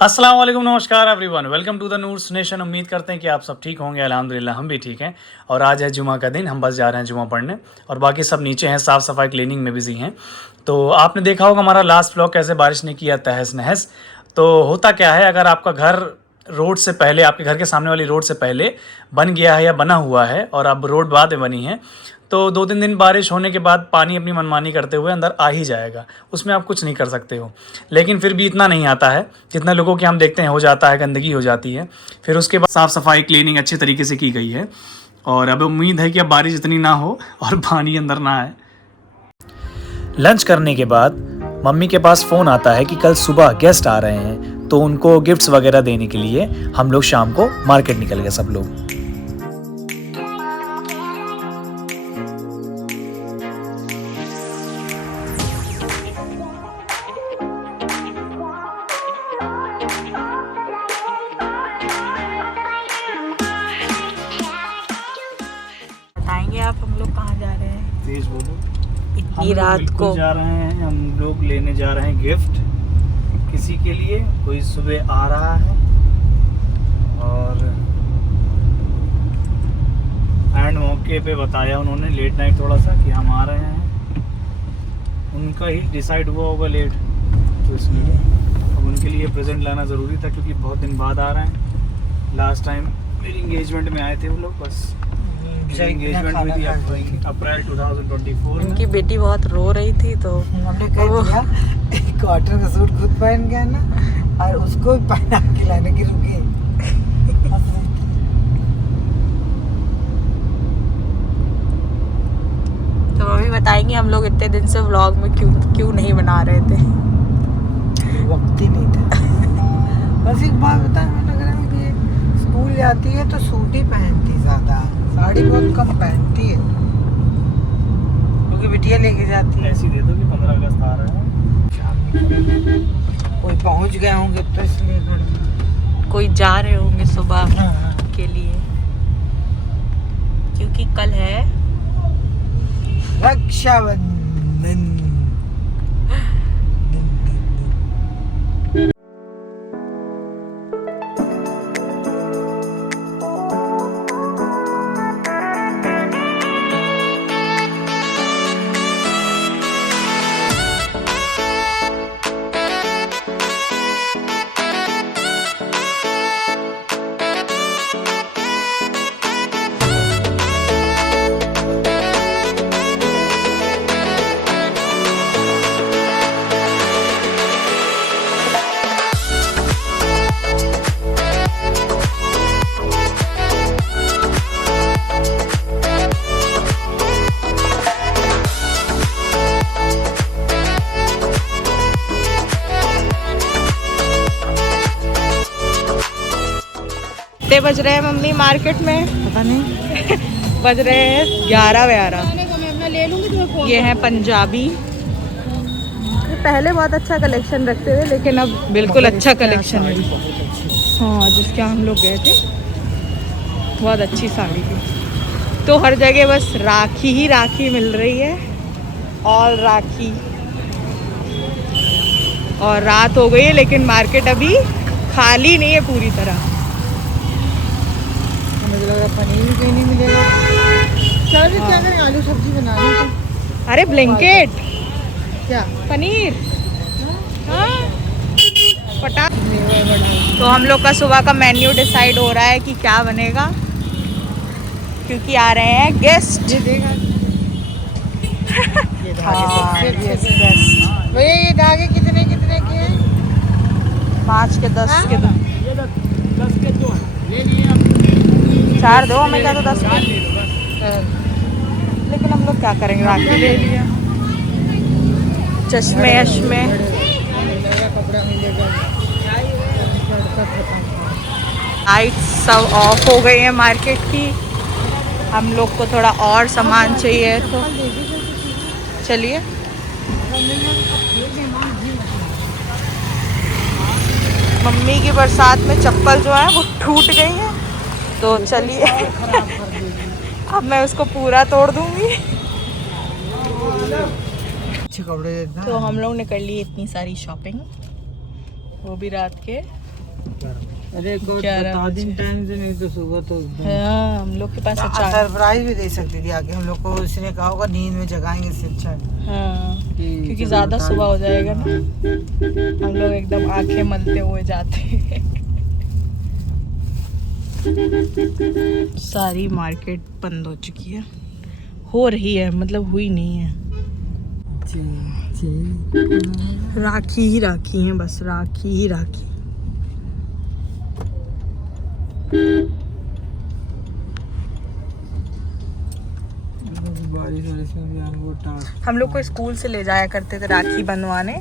अस्सलाम वालेकुम, नमस्कार everyone, welcome to the Noor's nation. उम्मीद करते हैं कि आप सब ठीक होंगे। अल्हम्दुलिल्लाह हम भी ठीक हैं। और आज है जुमा का दिन, हम बस जा रहे हैं जुमा पढ़ने और बाकी सब नीचे हैं, साफ़ सफाई क्लीनिंग में बिजी हैं। तो आपने देखा होगा हमारा लास्ट व्लॉग कैसे बारिश ने किया तहस नहस। तो होता क्या है, अगर आपका घर रोड से पहले, आपके घर के सामने वाली रोड से पहले बन गया है या बना हुआ है और अब रोड बाद में बनी है, तो 2-3 दिन बारिश होने के बाद पानी अपनी मनमानी करते हुए अंदर आ ही जाएगा। उसमें आप कुछ नहीं कर सकते हो। लेकिन फिर भी इतना नहीं आता है जितना लोगों के हम देखते हैं हो जाता है, गंदगी हो जाती है। फिर उसके बाद साफ़ सफाई क्लीनिंग अच्छे तरीके से की गई है और अब उम्मीद है कि अब बारिश इतनी ना हो और पानी अंदर ना आए। लंच करने के बाद मम्मी के पास फ़ोन आता है कि कल सुबह गेस्ट आ रहे हैं, तो उनको गिफ्ट्स वगैरह देने के लिए हम लोग शाम को मार्केट निकल गए सब लोग। बताएंगे आप हम लोग कहाँ जा रहे हैं? तेज बोलो। इतनी रात को जा रहे हैं, हम लोग लेने जा रहे हैं गिफ्ट किसी के लिए। कोई सुबह आ रहा है और एंड मौके पे बताया उन्होंने लेट नाइट थोड़ा सा कि हम आ रहे हैं। उनका ही डिसाइड हुआ होगा लेट, तो इसलिए अब उनके लिए प्रेजेंट लाना ज़रूरी था क्योंकि बहुत दिन बाद आ रहे हैं। लास्ट टाइम मेरी इंगेजमेंट में आए थे वो लोग, बस एंगेजमेंट हुई थी अप्रैल 2024। उनकी बेटी बहुत रो रही थी तो हमने कह दिया कॉटन का सूट खुद पहन गया ना, और उसको भी पहना के लाने की रुकी। तो मम्मी बताएंगे हम लोग इतने दिन से व्लॉग में क्यों नहीं बना रहे थे। वक्त ही नहीं था। बस एक बात बता, मैं लग रहा है कि स्कूल जाती है तो सूट ही पहनती, ज़्यादा साड़ी बहुत कम पहनती है क्योंकि बिटिया लेके जाती है। ऐसी दे दो कि 15 अगस्त आ रहा है। कोई पहुंच गए होंगे तो इसलिए कोई जा रहे होंगे सुबह हाँ। के लिए, क्योंकि कल है रक्षाबंधन। कितने बज रहे हैं मम्मी मार्केट में? पता नहीं। बज रहे हैं 11-12। ये है पंजाबी। पहले बहुत अच्छा कलेक्शन रखते थे लेकिन अब बिल्कुल अच्छा कलेक्शन है। हाँ, जिसके हम लोग गए थे बहुत अच्छी साड़ी थी। तो हर जगह बस राखी ही राखी मिल रही है, और राखी। और रात हो गई है लेकिन मार्केट अभी खाली नहीं है पूरी तरह। मुझे लग रहा पनीर भी कहीं नहीं मिलेगा। चलो क्या करें, आलू सब्जी बना लें। अरे ब्लैंकेट क्या पनीर, हाँ पटा। तो हम लोग का सुबह का मेन्यू डिसाइड हो रहा है कि क्या बनेगा, क्योंकि आ रहे हैं गेस्ट। ये देगा हाँ, भैया ये धागे कितने कितने के हैं? 5 के 10 के 10 के 2 ले लिए। 4 दो हमें, क्या तो 10 के। लेकिन हम लोग क्या करेंगे, राखी ले लिया। चश्मे यश्मे कपड़ा मिलेगा। लाइट सब ऑफ हो गई है मार्केट की। हम लोग को थोड़ा और सामान चाहिए तो चलिए। मम्मी की बरसात में चप्पल जो है वो टूट गई है, तो चलिए अब मैं उसको पूरा तोड़ दूंगी। अच्छे कपड़े देना। तो हम लोग ने कर ली इतनी सारी शॉपिंग, वो भी रात के अरे को 11 बता दिन बजे। टाइम से, नहीं तो सुबह तो हाँ, हम लोग के पास अचार। सरप्राइज भी दे सकती थी आके हम लोग को, उसने कहा होगा नींद में जगाएंगे इससे अच्छा है हाँ, कि क्योंकि चलो ज्यादा बता सुबह दें। हो जाएगा ना, हम लोग एकदम आंखें मलते हुए जाते हैं। सारी मार्केट बंद हो चुकी है, हो रही है, मतलब हुई नहीं है। राखी ही राखी है, बस राखी ही राखी। बारिश वारिश में भी हमको टास्क हम लोग को स्कूल से ले जाया करते थे राखी बनवाने,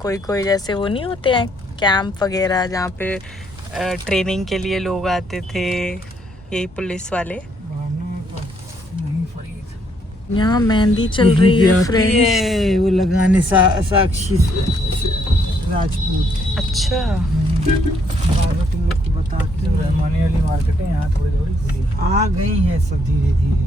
कोई कोई जैसे वो नहीं होते हैं कैंप वगैरह जहाँ पे ट्रेनिंग के लिए लोग आते थे, यही पुलिस वाले। नहीं फरीद यहाँ मेहंदी चल रही है फ्रेंड्स। वो लगाने साक्षी राजपूत। अच्छा, बाबा तुम लोग को बता के रहमानी वाली मार्केट है यहाँ थोड़ी थोड़ी खुली आ गई है सब धीरे धीरे।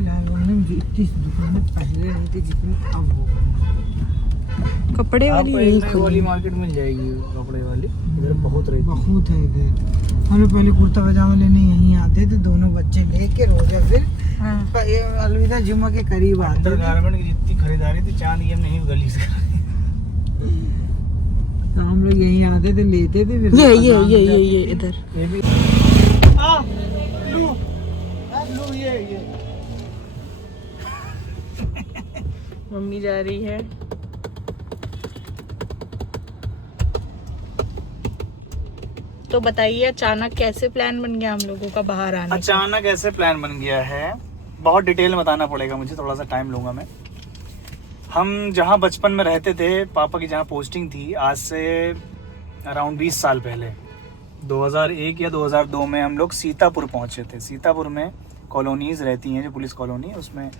लालवानी में इतनी दुकानें पहले नहीं थी जितनी अब हो गई। कपड़े वाली आपको नहीं एक नई वाली खुली। मार्केट मिल जाएगी कपड़े वाली, इधर बहुत रहती है। बहुत है इधर। हम लोग पहले कुर्ता पजामा लेने यहीं आते थे, दोनों बच्चे लेके रोजा फिर हाँ। ये अलविदा जुम्मा के करीब आते अंडर थे। गारमेंट की जितनी खरीदारी थी चांद ये नहीं गली से। तो हम लोग यहीं आते थे, लेते थे फिर ये इधर। ये भी मम्मी जा रही है। तो बताइए अचानक कैसे प्लान बन गया हम लोगों का बाहर आने का? अचानक ऐसे प्लान बन गया है, बहुत डिटेल में बताना पड़ेगा मुझे, थोड़ा सा टाइम लूंगा मैं। हम जहाँ बचपन में रहते थे, पापा की जहाँ पोस्टिंग थी, आज से अराउंड 20 साल पहले 2001 या 2002 में हम लोग सीतापुर पहुँचे थे। सीतापुर में कॉलोनीज रहती हैं, जो पुलिस कॉलोनी, उसमें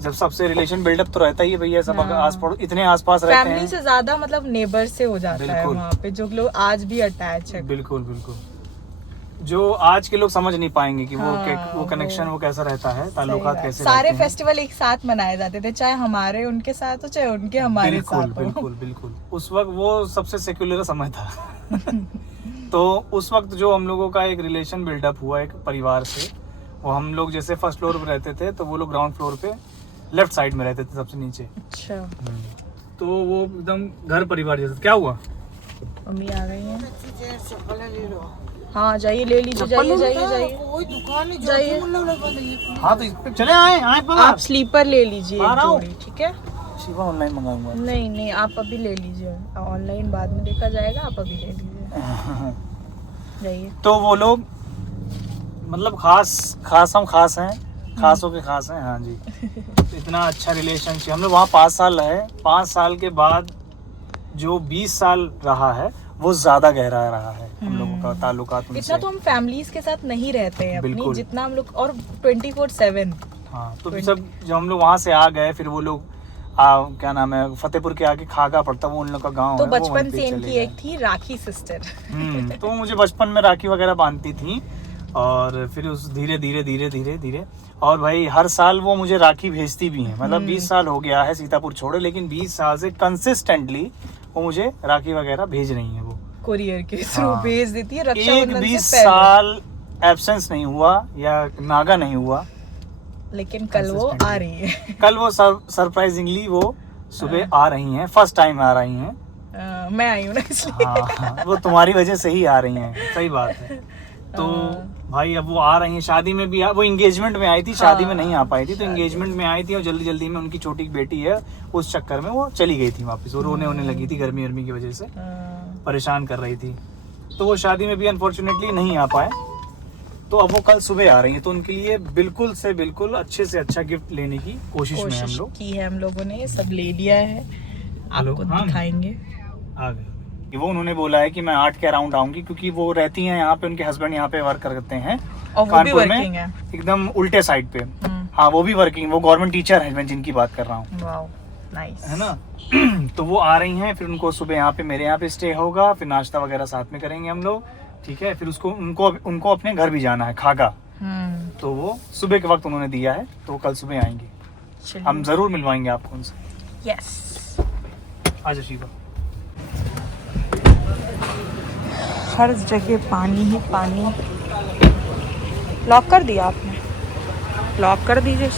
जब सबसे रिलेशन बिल्डअप तो रहता ही है भैया, सब अगर आस पड़ोस इतने आसपास रहते फैमिली हैं। से ज्यादा मतलब नेबर से हो जाता है बिल्कुल। वहाँ पे, जो लोग आज भी अटैच है। बिल्कुल बिल्कुल, जो आज के लोग समझ नहीं पाएंगे कि हाँ, वो कनेक्शन वो कैसा रहता है, ताल्लुकात कैसे सारे रहते हैं। फेस्टिवल एक साथ मनाए जाते थे, चाहे हमारे उनके साथ हो, चाहे उनके हमारे बिल्कुल साथ हो। बिल्कुल बिल्कुल, उस वक्त वो सबसे सेक्युलर समय था। तो उस वक्त जो हम लोगों का एक रिलेशन बिल्डअप हुआ एक परिवार से, वो हम लोग जैसे फर्स्ट फ्लोर पे रहते थे तो वो लोग ग्राउंड फ्लोर पे लेफ्ट साइड में रहते थे सबसे नीचे। अच्छा, तो वो एकदम घर परिवार जैसा। क्या हुआ? मम्मी आ गई है। चप्पल ले लो। हाँ जाइए, ले लीजिए, जाइए जाइए जाइए। कोई दुकान नहीं, जाइए। हाँ तो इस पे चले आए पर आप स्लीपर ले लीजिए आ एक रहा हूँ। जोड़ी, ठीक है? शिवा ऑनलाइन मंगाऊंगा। नहीं नहीं, आप अभी ले लीजिए, ऑनलाइन बाद में देखा जाएगा, आप अभी ले लीजिए, जाइए। तो वो लोग मतलब खास हैं, खासों के खास हैं। हाँ जी। तो इतना अच्छा रिलेशनशिप हम लोग वहाँ 5 साल रहे। 5 साल के बाद जो 20 साल रहा है वो ज्यादा गहरा रहा है हम लोगों का ताल्लुकात उनसे। इतना तो हम फैमिलीज के साथ नहीं रहते हैं अपनी, बिल्कुल। जितना हम लोग, और 24/7। हाँ तो फिर सब जब हम लोग वहाँ से आ गए, फिर वो लोग क्या नाम है, फतेहपुर के आगे खागा पड़ता, वो उन लोग का गाँव तो है, वो बचपन वहीं से पे इनकी चले एक थी राखी सिस्टर। गए। तो मुझे बचपन में राखी वगैरह बांधती थी, और फिर उस धीरे धीरे और भाई हर साल वो मुझे राखी भेजती भी हैं। मतलब 20 साल हो गया है सीतापुर छोड़े, लेकिन 20 साल से कंसिस्टेंटली वो मुझे राखी वगैरह भेज रही हैं। वो कोरियर के थ्रू हाँ। भेज देती है एक रक्षाबंधन 20 से पहले। साल एब्सेंस नहीं हुआ या नागा नहीं हुआ, लेकिन कल वो आ रही है। कल वो सरप्राइजिंगली वो सुबह आ रही हैं, फर्स्ट टाइम आ रही हैं। मैं आई हूँ ना इसलिए। हाँ, वो तुम्हारी वजह से ही आ रही हैं, सही बात है। तो भाई अब वो आ रही हैं, शादी में भी वो एंगेजमेंट में आई थी, शादी में नहीं आ पाई थी, तो एंगेजमेंट में आई थी, और जल्दी जल्दी में उनकी छोटी बेटी है, उस चक्कर में वो चली गई थी वापस। वो रोने होने लगी थी, गर्मी की वजह से परेशान कर रही थी, तो वो शादी में भी अनफॉर्चुनेटली नहीं आ पाए। तो अब वो कल सुबह आ रही है, तो उनके लिए बिल्कुल से बिल्कुल अच्छे से अच्छा गिफ्ट लेने की कोशिश में हम लोग की है। हम लोगों ने सब ले लिया है, आपको हाँ। दिखाएंगे। आ गए। वो उन्होंने बोला है कि मैं 8 के अराउंड आऊंगी, क्योंकि वो रहती हैं यहाँ पे, उनके हस्बैंड यहाँ पे वर्क करते हैं और वो भी कानपुर वर्किंग है। एकदम उल्टे साइड पे। हाँ वो भी वर्किंग, वो गवर्नमेंट टीचर है, मैं जिनकी बात कर रहा हूँ, वाओ नाइस, है ना। तो वो आ रही हैं, फिर उनको सुबह यहाँ पे मेरे यहाँ पे स्टे होगा, फिर नाश्ता वगैरह साथ में करेंगे हम लोग, ठीक है। फिर उसको उनको अपने घर भी जाना है, खागा। तो वो सुबह के वक्त उन्होंने दिया है, तो वो कल सुबह आएंगे, हम जरूर मिलवाएंगे आपको उनसे। यस। आजा शिवा। हर जगह पानी ही पानी। लॉक कर दिया आपने? लॉक कर दीजिए।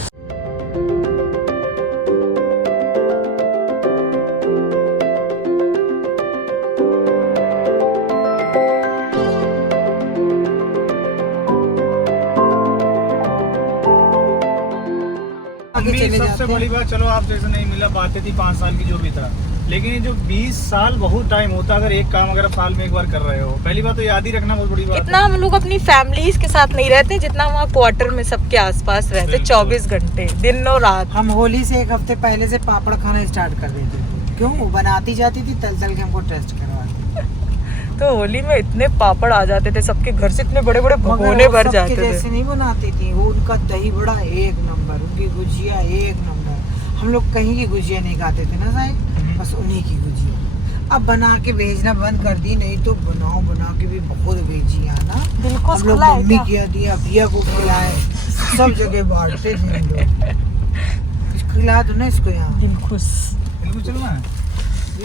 सबसे बड़ी बात, चलो आप जैसे नहीं मिला, बातें थी 5 साल की जो भी था, लेकिन ये जो 20 साल बहुत टाइम होता है। अगर एक काम अगर आप साल में एक बार कर रहे हो, पहली बात तो याद ही रखना बहुत बड़ी बात इतना हम लोग अपनी फैमिलीज के साथ नहीं रहते जितना वहाँ क्वार्टर में सबके आसपास रहते, 24 घंटे दिन और रात। हम होली से एक हफ्ते पहले से पापड़ खाना स्टार्ट कर देते थे। क्यों? वो बनाती जाती थी, तल तल के हमको टेस्ट करवाती। तो होली में इतने पापड़ आ जाते थे सबके घर से, इतने बड़े बड़े भगोने भर जाते थे। जैसे नहीं बनाती थी वो, उनका दही बड़ा एक नंबर, उनकी गुजिया एक नंबर। हम लोग कहीं की गुजिया नहीं खाते थे ना साहब, बस उन्हीं की गुजिया। अब बना के भेजना बंद कर दी, नहीं तो बना के भी बहुत भेजी है ना। हम लोग मम्मी किया दिया, भैया को खिलाए, सब जगह बांटते थे हम लोग। खिला दो ना इसको यहाँ। दिल खुश।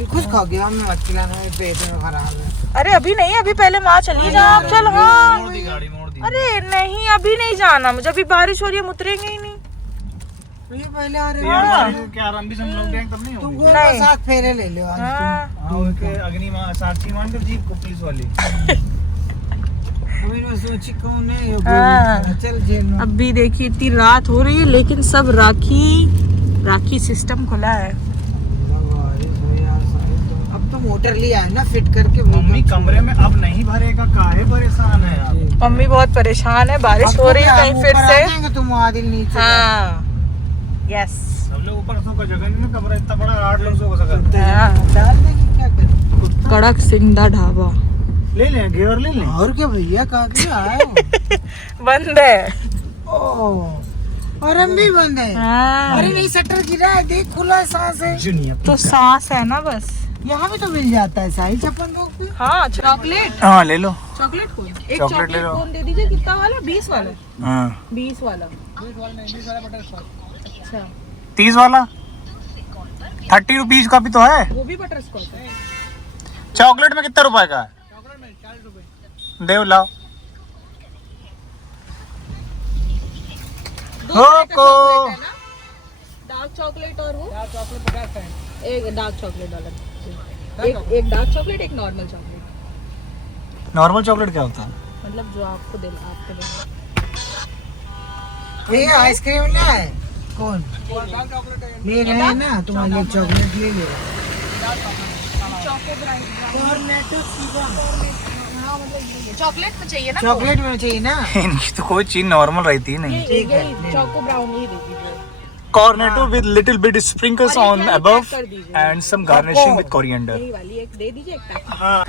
खुश खा गया, मैं मत खिलाना, मेरे पेट में खराब है। अरे अभी नहीं, अभी पहले माँ चली जा, आप चल। हाँ मोड़ दी गाड़ी, मोड़ दी। अरे नहीं अभी नहीं जाना मुझे, अभी बारिश हो रही है, हम उतरेंगे ही नहीं। ये पहले आ रहे हैं क्या आराम भी हम लोग जाएंगे तब नहीं तुम होगी। को साथ फेरे ले लो आज हाँ। हाँ, उनके अग्नि मां साक्षी मान कर जीप को पुलिस वाली। अभी मैं सोची कौन है ये हाँ। चल जेल में। अभी देखिए इतनी रात हो रही है लेकिन सब राखी सिस्टम खुला है। अब तो मोटर लिया है ना फिट करके। मम्मी कमरे में अब नहीं भरेगा, काहे परेशान है आप? मम्मी बहुत परेशान है, बारिश हो रही है कहीं फिर से। तुम आदिल नीचे। हाँ यस। सब लोग ऊपर सो का जगह नहीं, कमरा इतना बड़ा 8 लोग सो सकते हैं। हाँ। डाल देंगे क्या करें? कड़क सिंधा ढाबा ले लें, घेवर ले लें। और क्या भैया, कहा के आए हो? बंद है। और हम भी बंद है। हाँ। अरे नहीं, शटर गिरा है, देख खुला है, सांस है। तो सांस है ना बस। यहाँ भी तो मिल जाता है साहिल चप्पन लोग भी। हाँ चॉकलेट। हाँ ले लो। चॉकलेट कोन एक चॉकलेट चॉकलेट ले लो। कोन दे दीजिए। कितना वाला? 20 वाला। हाँ 20 वाला। 20 वाला बटरस्कॉच। अच्छा 30 वाला 30 रुपीज का भी तो है। वो भी बटरस्कॉच है। चॉकलेट में कितना रुपए का है? चॉकलेट में 40 रुपए। देव लाओ। डार्क चॉकलेट और वो डार्क चॉकलेट 50 है। एक डार्क चॉकलेट वाला, एक डार्क चॉकलेट, एक नॉर्मल चॉकलेट। नॉर्मल चॉकलेट क्या होता है? मतलब जो आपको दे। ये आइसक्रीम ना है कौन? ले रहे हैं ना, तुम्हारे लिए चॉकलेट ले ले। चॉकलेट में चाहिए ना? चॉकलेट में चाहिए ना। इनकी तो कोई चीज नॉर्मल रहती ही नहीं। ठीक है, चोको ब्राउन ही दे दीजिए। Cornetto with little bit sprinkles और on ये above पैक कर दीजिए। and some garnishing with coriander। यही वाली एक दे दीजिए, एक पैक। हाँ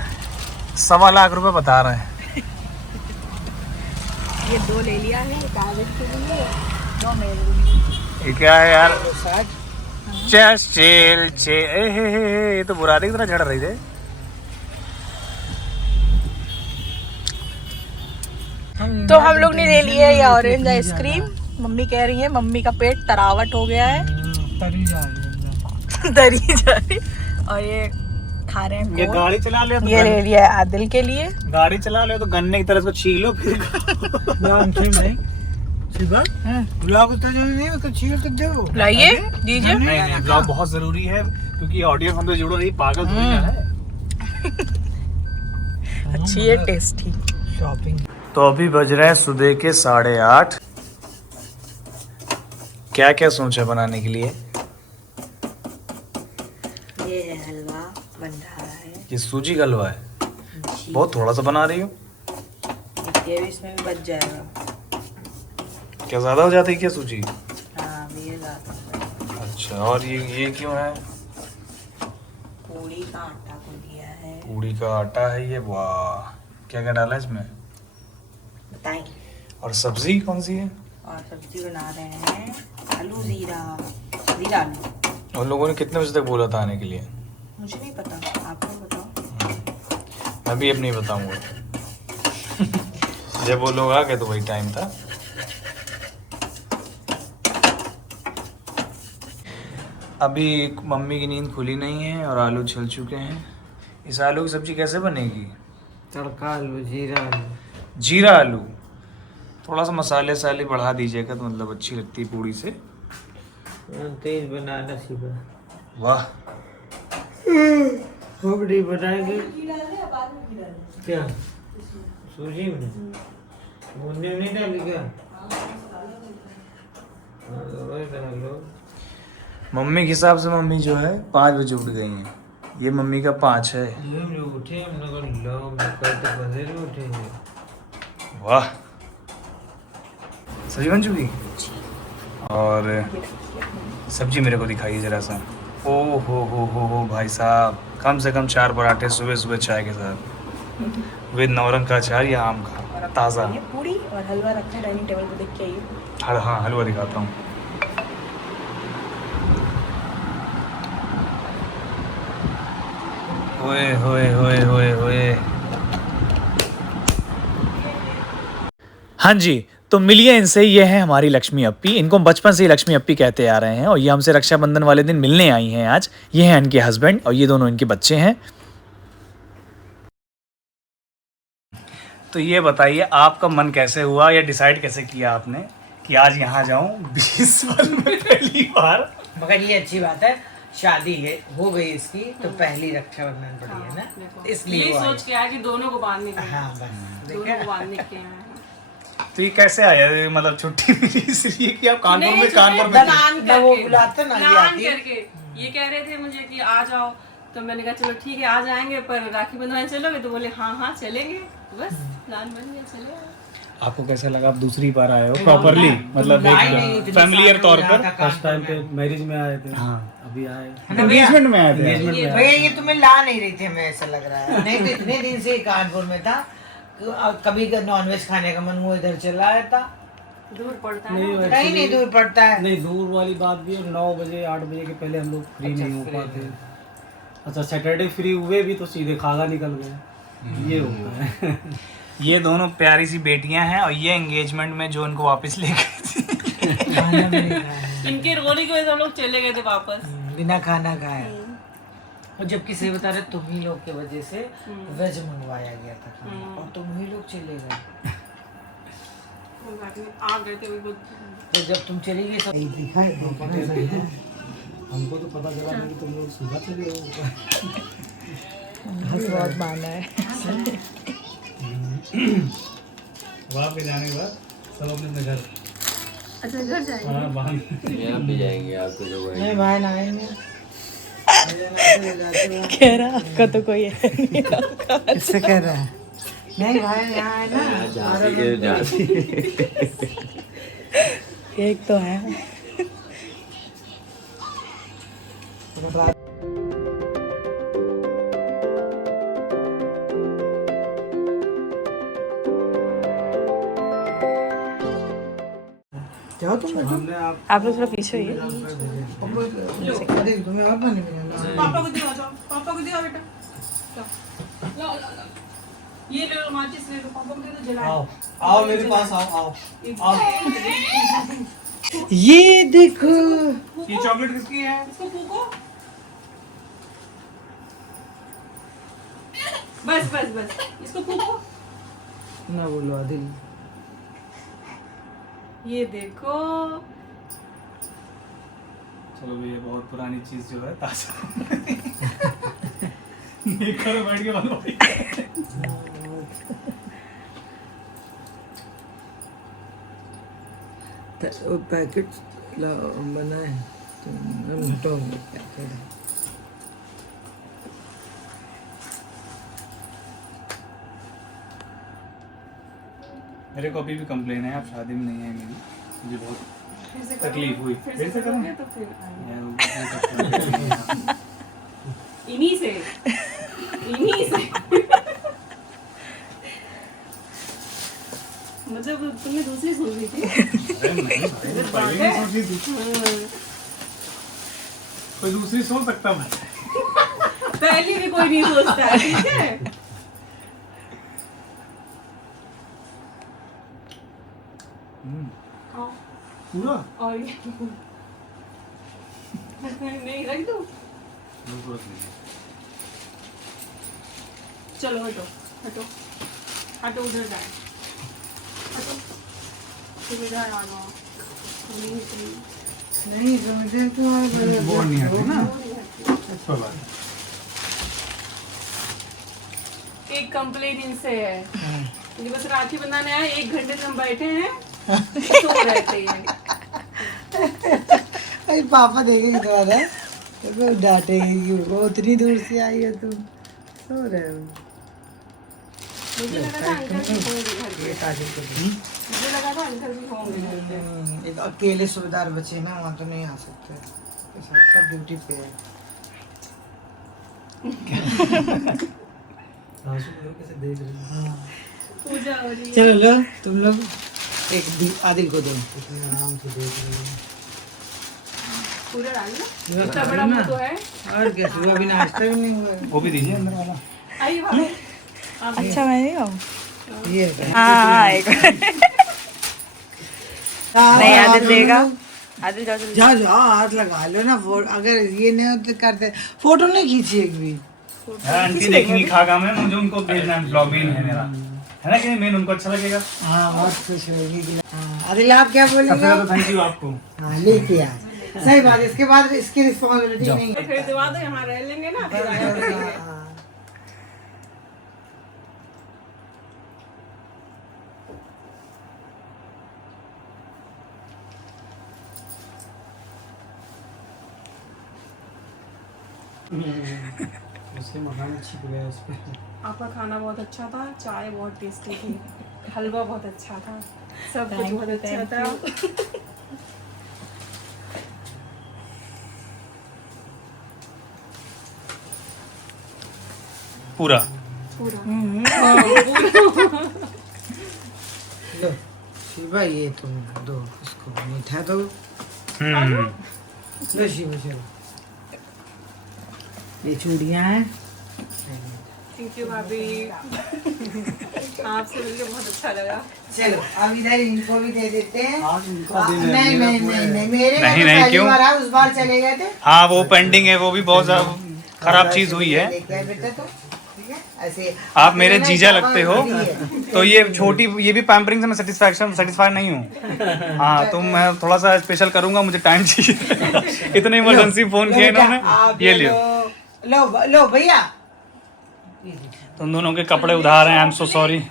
1.25 लाख रुपए बता रहे हैं। ये 2 ले लिया है, एक आवेश के लिए, 2 मेरे लिए। ये क्या है यार? Just chill chill। ये तो बुरादी की तरह झड़ रही थे। तो हम लोग ने ले लिया है ये ऑरेंज आइसक्रीम। मम्मी कह रही है मम्मी का पेट तरावट हो गया है। तरी जा रही है। तरी जा रही। और ये खा रहे हैं ये कोन। गाड़ी चला ले तो ये ले लिया है आदिल के लिए। गाड़ी चला ले तो गन्ने की तरह इसको छीलो फिर नाम से भाई शिवा ब्लॉग तो जरूरी नहीं है, तो छील तो दो। लाइए दीजिए। नहीं ब्लॉग बहुत जरूरी है क्योंकि ऑडियंस हमसे जुड़ो नहीं, पागल थोड़ी ना है। अच्छी है, टेस्टी। शॉपिंग। तो अभी बज रहे हैं सुबह के 8:30। क्या क्या सोचा बनाने के लिए? ये हलवा बन रहा है। ये सूजी का हलवा है। बहुत थोड़ा सा बना रही हो। ये भी इसमें भी बच जाएगा। क्या ज्यादा हो जाती है क्या सूजी? हाँ ये ज़्यादा। अच्छा, और ये क्यों है? पूड़ी का आटा को दिया है। पूड़ी का आटा है ये। वाह, क्या क्या डाला है इसमें? बताएं। और सब्जी कौन सी है? और सब्जी बना रहे हैं आलू जीरा आलू। उन लोगों ने कितने बजे तक बोला था आने के लिए? मुझे नहीं पता, आप लोग बताओ। मैं भी अब नहीं बताऊंगा। जब वो लोग आ गए तो वही टाइम था। अभी मम्मी की नींद खुली नहीं है और आलू छिल चुके हैं। इस आलू की सब्जी कैसे बनेगी? तड़का आलू, जीरा आलू। जीरा आलू। थोड़ा सा मसाले साले बढ़ा दीजिएगा तो मतलब अच्छी लगती है पूड़ी से। तेज बनाना सीखा। वाह। खोपड़ी बनाएंगे क्या? सूजी में बुंदी नहीं डाली क्या? हाँ, तो वही डालो। मम्मी के हिसाब से मम्मी जो है 5 बजे उठ गई हैं। ये मम्मी का 5 है। हम लोग उठे, हम लोग लो कल तो बंदे उठेंगे। वाह। सब्जी बन चुकी। और सब्जी मेरे को दिखाइए जरा सा। ओ हो भाई साहब, कम से कम 4 पराठे सुबह सुबह चाय के साथ विद नौरंग का अचार या आम का ताज़ा। ये पूरी और हलवा रखा है डाइनिंग टेबल पे, देख के आइए। हाँ हलवा दिखाता हूँ। ओए होए होए होए होए। हाँ जी, तो मिलिए इनसे। ये है हमारी लक्ष्मी अप्पी। इनको हम बचपन से ही लक्ष्मी अप्पी कहते आ रहे हैं और ये हमसे रक्षाबंधन वाले दिन मिलने आई हैं आज। ये हैं इनके हस्बैंड और ये दोनों इनके बच्चे हैं। तो ये बताइए आपका मन कैसे हुआ या डिसाइड कैसे किया आपने कि आज यहाँ जाऊँ 20 साल में पहली बार? मगर ये अच्छी बात है, शादी है हो गई इसकी तो पहली रक्षाबंधन पड़ी है ना, इसलिए यही वो आई। सोच के आया कि दोनों को बांधने के, हाँ बस दोनों को बांधने के आए हैं। तो ये कैसे आया? मतलब छुट्टी मिली इसलिए कि आप कानपुर में प्लान ना वो करके, बुलाते ना ये प्लान आती है। करके ये कह रहे थे मुझे कि आ जाओ, तो मैंने कहा चलो ठीक है आ जाएंगे, पर राखी बंधवाने चलोगे? तो बोले हाँ चलेंगे। बस प्लान बन गया, चले आए। आपको कैसा लगा आप दूसरी बार आए हो प्रॉपरली, मतलब एक फैमिलियर तौर पर? फर्स्ट टाइम पे मैरिज में आए थे। हाँ, अभी आए एंगेजमेंट में आए थे। भैया ये तुम्हें ला नहीं रही थी, हमें ऐसा लग रहा है। नहीं तो इतने दिन से कानपुर में था, कभी नॉनवेज खाने का मन हुआ इधर चला आया था। दूर पड़ता है नहीं, ना। कहीं नहीं दूर पड़ता है। नहीं दूर वाली बात भी है, 9 बजे 8 बजे के पहले हम लोग फ्री नहीं हो पाते। अच्छा सैटरडे फ्री हुए भी तो सीधे खागा निकल गए, ये होता है। ये दोनों प्यारी सी बेटियां हैं और ये एंगेजमेंट में जो उनको वापस ले गए थे। खाना भी नहीं खाया, इनके रोने की वजह से हम लोग चले गए थे वापस। बिना खाना खाया। और जबकि से बता रहे तुम ही लोग की वजह से वेज मंगवाया गया था खाना और तुम ही लोग चले गए। आ गए थे तो जब तुम चली गई सब दिखाई हमको तो पता चला नहीं कि तुम लोग सुबह चले हो। बहुत माना है। वहाँ पे जाने के बाद सब अपने घर। अच्छा घर जाएंगे? हाँ वहाँ यहाँ भी जाएंगे आपको लोग। नहीं भाई ना आएंगे। कह रहा आपका तो कोई है नहीं। किससे कह रहा है? नहीं भाई यहाँ है ना, झांसी के झांसी। एक तो है। जाओ तुम बैठो। हमने आप लोग थोड़ा पीछे होइए। तुम्हें और पानी मिलेगा। पापा को दियो, जाओ पापा को दियो बेटा। लो ये ले लो, माचिस ले लो, पापा को दे दो जला। आओ आओ मेरे पास आओ आओ। ये देखो, ये चॉकलेट किसकी है? इसको फूको। बस बस बस इसको फूको। ना बोलो आदिल। ये देखो। चलो ये बहुत पुरानी चीज जो है ताजा देखकर बैठ के बनवाई। वो पैकेट बनाए तो हम हटाओगे पैकेट। मेरे को अभी भी कंप्लेन है, आप शादी में नहीं है मेरी, मुझे बहुत तकलीफ हुई। फिर से करूँ? तो फिर यार, इन्हीं से मतलब तुमने दूसरी सोच ली थी। अरे नहीं भाई, मैं पहले ही सोची थी। कोई दूसरी सोच सकता भाई। पहले भी कोई नहीं सोचता है, ठीक है? हाँ, पूरा और ये नहीं रख दो। चलो हटो। हटो हटो, उधर जाए, हटो, तुम इधर आ जाओ। नहीं समझे तो बोर्ड नहीं हटती ना, कोई बात नहीं। एक कंप्लेन इनसे है, ये बस राखी बनाने आए, 1 घंटे से हम बैठे हैं, सो रहते हैं। अरे पापा देखेंगे तुम्हारा तो डांटेंगे कि वो उतनी दूर से आई है तुम सो रहे हो। मुझे लगा था अंकल भी होंगे घर पे, मुझे लगा था अंकल भी होंगे घर पे। एक अकेले सूबेदार बचे ना, वहाँ तो नहीं आ सकते, सब ड्यूटी पे है। कैसे देख रहे हैं। पूजा हो रही है। चलो लो तुम लोग एक आदिल को दो, आराम से देख रहे हो। पूरा डाल लो, इतना बड़ा मुंह तो है। और क्या, सुबह अभी नाश्ता भी नहीं हुआ है। वो भी दीजिए अंदर वाला। आइए भाभी। अच्छा मैं नहीं हूँ। ये हाँ एक नहीं आदिल देगा, आदिल जाओ जल्दी। जाओ जाओ हाथ लगा लो ना, अगर ये नहीं होते करते फोटो नहीं खींची एक भी। आंटी देखेंगी खागा में, मुझे उनको भेजना है, ब्लॉग मेन है मेरा, है ना कि मेन उनको अच्छा लगेगा। हाँ बहुत खुश होगी। आदिल आप क्या बोलेंगे? तो थैंक यू आपको। हाँ लेके आ, सही बात है, इसके बाद इसकी रिस्पॉन्सिबिलिटी नहीं है। फिर दिवा दो, यहाँ रह लेंगे ना, फिर आया करेंगे। हाँ। उसके मकान अच्छी गया उस पे। आपका खाना बहुत अच्छा था, चाय बहुत टेस्टी थी, हलवा बहुत अच्छा था, सब कुछ बहुत अच्छा था। पूरा लो शिवा ये तुम दो, इसको मीठा दो। लो शिवा चलो, ये चूड़ियाँ हैं। थैंक यू भाभी, आपसे मिलकर बहुत अच्छा लगा। चलो अब इधर इनको भी दे देते हैं। आज उनका दिन है, नहीं मेरा नहीं तो है। नहीं नहीं, मेरे नहीं, में तो नहीं, पहली क्यों? बार है, उस बार चले गए थे। हाँ वो पेंडिंग है, वो भी बहुत ज्यादा खराब चीज हुई है। लेके आए बेटा तो ठीक है ऐसे। आप मेरे ना जीजा पापा लगते हो, वही है। तो ये छोटी, ये भी पैम्परिंग से मैं सेटिस्फाई नहीं हूँ। हाँ तो मैं थोड़ा सा स्पेशल करूंगा, मुझे टाइम चाहिए। इतने इमरजेंसी फोन किया बेटा, इन्होंने, आप ये लियो। लो लो भैया, तुम दोनों के कपड़े उधार हैं, आई एम सो सॉरी।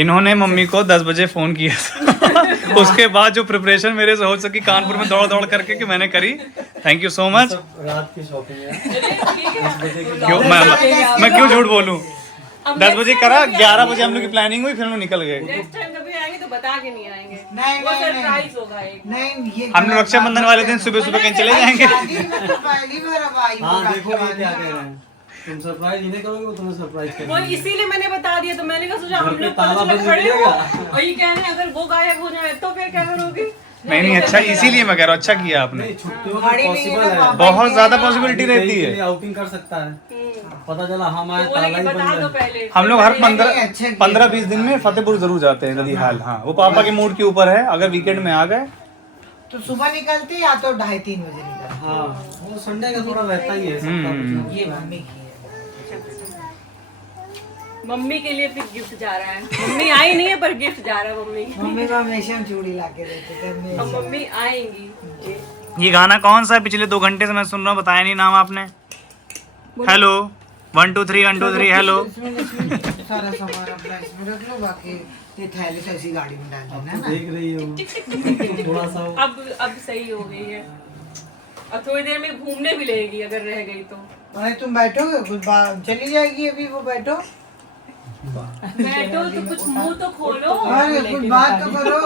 इन्होंने मम्मी को 10 बजे फोन किया था। उसके बाद जो प्रिपरेशन मेरे से हो सकी कानपुर में दौड़ दौड़ करके कि मैंने करी, थैंक यू सो मच। सब रात की शॉपिंग है। क्यों मैं क्यों झूठ बोलूं? 10 बजे करा, 11 बजे हम लोग की प्लानिंग हुई, फिर हम लोग निकल गए। नेक्स्ट टाइम कभी आएंगे तो बता के नहीं आएंगे, नहीं वो नहीं सरप्राइज होगा एक। नहीं ये हम लोग रक्षाबंधन वाले दिन सुबह सुबह कहीं चले जाएंगे। शादी में तो पहली बार अब आई हाँ हूँ देखो ये राखी क्या कह बांधने। रहे हैं, तुम सरप्राइज इन्हें करोगे, वो तुम्हें सरप्राइज वो करेंगे। इसीलिए मैंने बता दिया, तो मैंने कहा सोचा हम घर पे लोग ताला पांच लोग बंद खड़े हो, मिलेगा। वही कह रहे हैं अगर वो गायब हो जाए तो फिर क्या करोगी? नहीं अच्छा, इसीलिए मैं कह रहा हूँ, अच्छा किया आपने। नहीं छुट्टियों गाड़ी में नहीं है पॉसिबल ना, है। पापा बहुत ज्यादा पॉसिबिलिटी रहती है। आउटिंग कर सकता है, पता चला हमारे बोले ताला कि ही बता बंद दो है। पहले। हम लोग हर नहीं, अच्छा किया। 15-20 दिन में फतेहपुर जरूर जाते हैं नदी हाल। हाँ वो पापा के मूड के ऊपर है, अगर वीकेंड में आ गए तो सुबह निकलते या तो 2:30-3 बजे निकलते। हाँ वो संडे का थोड़ा रहता ही है सबका कुछ ना ये मम्मी की है। मम्मी के लिए फिर गिफ्ट जा रहा है, मम्मी आई नहीं है पर गिफ्ट जा रहा है मम्मी के। मम्मी को हमेशा हम चूड़ी ला के देते थे अब हमेशा। मम्मी आएंगी। ये गाना कौन सा है? पिछले 2 घंटे से मैं सुन रहा हूँ, बताया नहीं नाम आपने। Hello 1 2 3 1 2 3 hello. इसमें सारा सामान अपना इसमें रख लो, बाकी ये थैली तो ऐसी गाड़ी में डाल देना ना। देख रही हो थोड़ा सा वो। अब सही हो गई है, अब थोड़ी देर में घूमने भी लेगी अगर रह गई तो। अरे तुम बैठोगे, कुछ बात चली जाएगी अभी, वो बैठो। बैठो तो कुछ मुंह तो खोलो, अरे कुछ बात तो करो।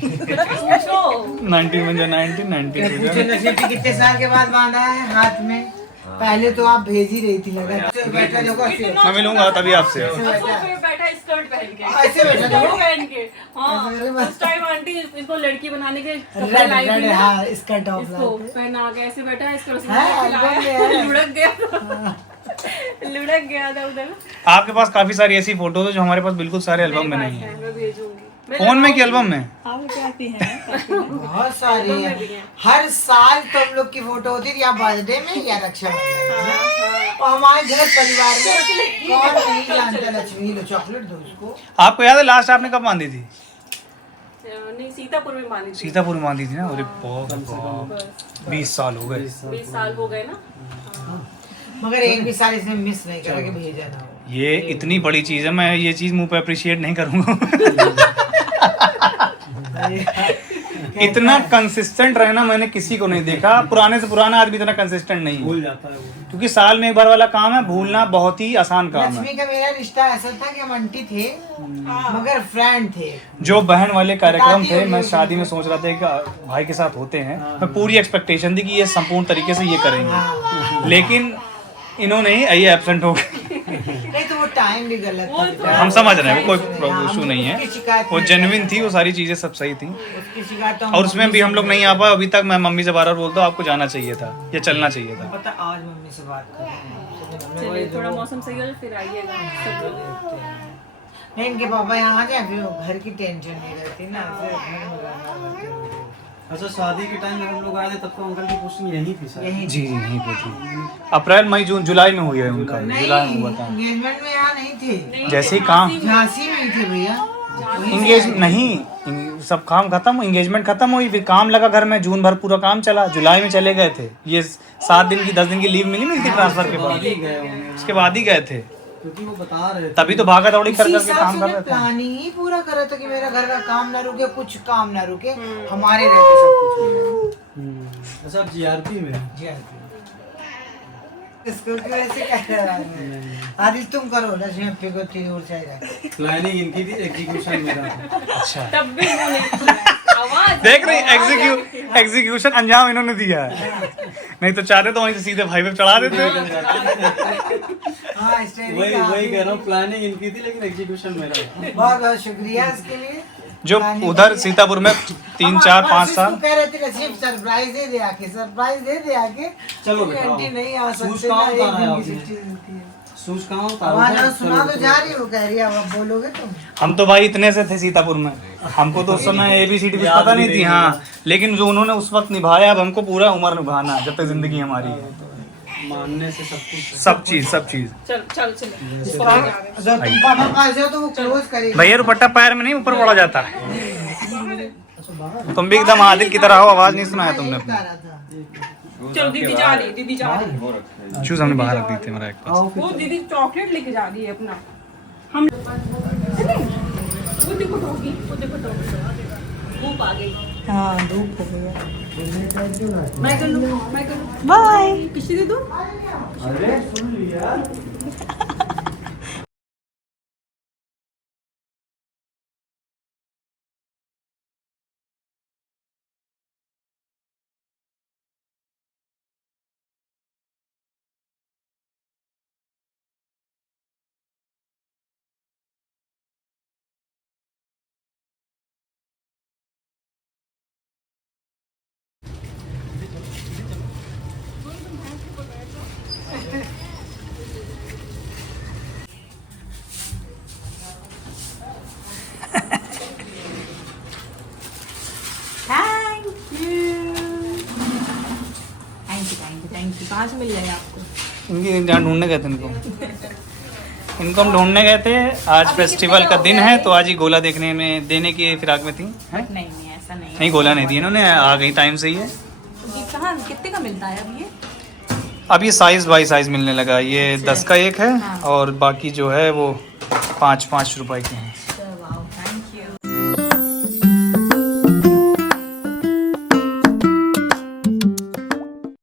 पूछो। 19 में जो 19 पूछो नसीब कितने साल के बाद बांधा है हाथ में, पहले तो आप भेज ही रही थी लगा। बैठा देखो ऐसे मैं मिलूंगा तभी आपसे। सोफे पे बैठा स्कर्ट पहन के, ऐसे बैठा स्कर्ट देखो। पहन के। हाँ उस टाइम आंटी इसको लड़की बनाने के कपड़े लाई थी रेड ना, हाँ इसका टॉप इसको पहना के ऐसे बैठा है, इसको हाँ, लाया, लुढ़क गया लुढ़क गया था उधर। आपके पास काफी सारी ऐसी फोटोज है जो हमारे पास बिल्कुल सारे एल्बम में नहीं है। मैं भेजूंगी। फोन में कि एल्बम में? बहुत सारी है। हर साल तुम लोग की फोटो होती थी या बर्थडे में या रक्षाबंधन में। और हमारे घर परिवार में कौन नहीं जानता लक्ष्मी लो चॉकलेट दो उसको। आपको याद है लास्ट आपने कब बांधी थी? नहीं, सीतापुर में बांधी थी। सीतापुर में बांधी थी ना। अरे बहुत 20 साल हो गए। 20 साल हो गए ना। मगर एक भी साल इसने मिस नहीं करा कि भेजा ना हो। ये इतनी बड़ी चीज है, मैं ये चीज मुंह पे अप्रिशिएट नहीं करूंगा। इतना कंसिस्टेंट रहना मैंने किसी को नहीं देखा। पुराने से पुराना आदमी इतना कंसिस्टेंट नहीं भूल है, जाता है वो। क्योंकि साल में एक बार वाला काम है, भूलना बहुत ही आसान काम है। लक्ष्मी का मेरा रिश्ता ऐसा था कि हम आंटी थे मगर फ्रेंड थे। जो बहन वाले कार्यक्रम थे, मैं शादी में सोच रहा था कि भाई के साथ होते हैं, मैं पूरी एक्सपेक्टेशन थी कि ये संपूर्ण तरीके से ये करेंगे, लेकिन इन्होंने ही ये एब्सेंट हो गए। नहीं तो वो टाइम भी गलत था। हम समझ रहे हैं, वो कोई इशू नहीं है, उसकी शिकायत वो नहीं जेन्युइन थी, वो सारी चीजें सब सही थी। उसकी शिकायत तो हम और उसमें भी हम लोग नहीं आ पाए अभी तक। मैं मम्मी से बार बार बोलता हूँ आपको जाना चाहिए था या चलना चाहिए था। पता आज मम्मी से बात कर रहे हैं। चलिए थोड़ा मौसम सही हो फिर आइएगा सब लोग। नहीं इनके पापा यहाँ आ जाए फिर वो घर की टेंशन नहीं रहती ना, फिर घर में रहना रहते हैं। अच्छा, शादी के टाइम जब हम लोग आए थे तब तो अंकल की पोस्टिंग यहीं थी शायद। यहीं जी यहीं पे थी। अप्रैल मई जून जुलाई में हुई है उनका, जुलाई में हुआ था। एंगेजमेंट में यहाँ नहीं थे, जैसे ही काम झांसी में ही थे भैया। इंगेज नहीं, सब काम खत्म, एंगेजमेंट खत्म हुई, फिर काम लगा घर में, जून भर पूरा काम चला, जुलाई में चले गए थे। ये 7 दिन की 10 दिन की लीव मिलती ट्रांसफर के बाद, गए होंगे उसके बाद ही गए थे। क्योंकि वो बता रहे थे। तभी तो भागा दौड़ी कर उसी करके हिसाब काम से कर उन्हें रहे थे। प्लानिंग ही पूरा करा था कि मेरा घर का काम ना रुके, कुछ काम ना रुके, हमारे रहते सब कुछ। अच्छा, आप जीआरपी में हैं? जी इसको क्यों ऐसे कह रहा है? आदिल तुम करो लक्ष्मी अप्पी को 3 और चाहिए। प्लानिंग इनकी थी, एग्जीक्यूशन मेरा था। अच्छा, तब भी वो नहीं किया। आवाज देख रही एग्जीक्यूशन अंजाम इन्होंने दिया है। नहीं तो चाहते तो वहीं से सीधे भाई पे चढ़ा देते। हाँ स्टेरिंग वही का वही कह रहा हूँ, प्लानिंग इनकी थी लेकिन एग्जीक्यूशन मेरा था। बहुत बहुत शुक्रिया इसके लिए। जो उधर सीतापुर में 3 4 5 साल कह रहे थे सिर्फ सरप्राइज दे आके, सरप्राइज दे आके। चलो क्योंकि बेटा, आंटी नहीं आ सूज सकते कहाँ ना, एक उतारा है दिन की आपने? छुट्टी मिलती है। सूज कहाँ आवाज उतारा? सुना तो जा रही हो, कह रही है अब आप बोलोगे तुम। हम तो भाई इतने से थे सीतापुर में, हमको तो उस समय ABCD कुछ पता नहीं थी। हाँ, लेकिन जो उन्होंने उस वक्त निभाया, अब हमको पूरा उम्र निभाना है जब तक जिंदगी हमारी है। मानने से सब कुछ। सब चीज चल चल चल अगर तुम पापा पास जाओ तो वो क्लोज करेगी। भैया दुपट्टा पैर में नहीं ऊपर पड़ा जाता है। तुम भी एकदम आदिल की तरह हो, आवाज नहीं सुनाया तुमने अपनी। चल दीदी जा रही है, दीदी जा रही है। शूज हमने बाहर रख दी थी मेरा एक पास। वो दीदी चॉकलेट लेके जा रही है अपना। हम वो देखो टोकी, वो देखो टोकी। धूप आ गई। हाँ धूप हो गई है। मैं कर लूं, मैं कर लूं। बाय। किसी दे दो। अरे सुन लिया। Thank you. कहाँ से मिल जाएगा आपको? इनकी जहाँ ढूंढने गए थे इनको हम ढूंढने गए थे। आज फेस्टिवल का दिन है तो आज ही गोला देखने में देने की फिराक में थी। हैं? नहीं नहीं ऐसा नहीं। नहीं गोला नहीं दी इन्होंने, आ गई टाइम से ही है। ये कहाँ कितने का मिलता है अब ये? अब ये साइज बाई साइज मिलने लगा। ये 10 का एक है और बाकी जो है वो 5 5 रुपए के हैं।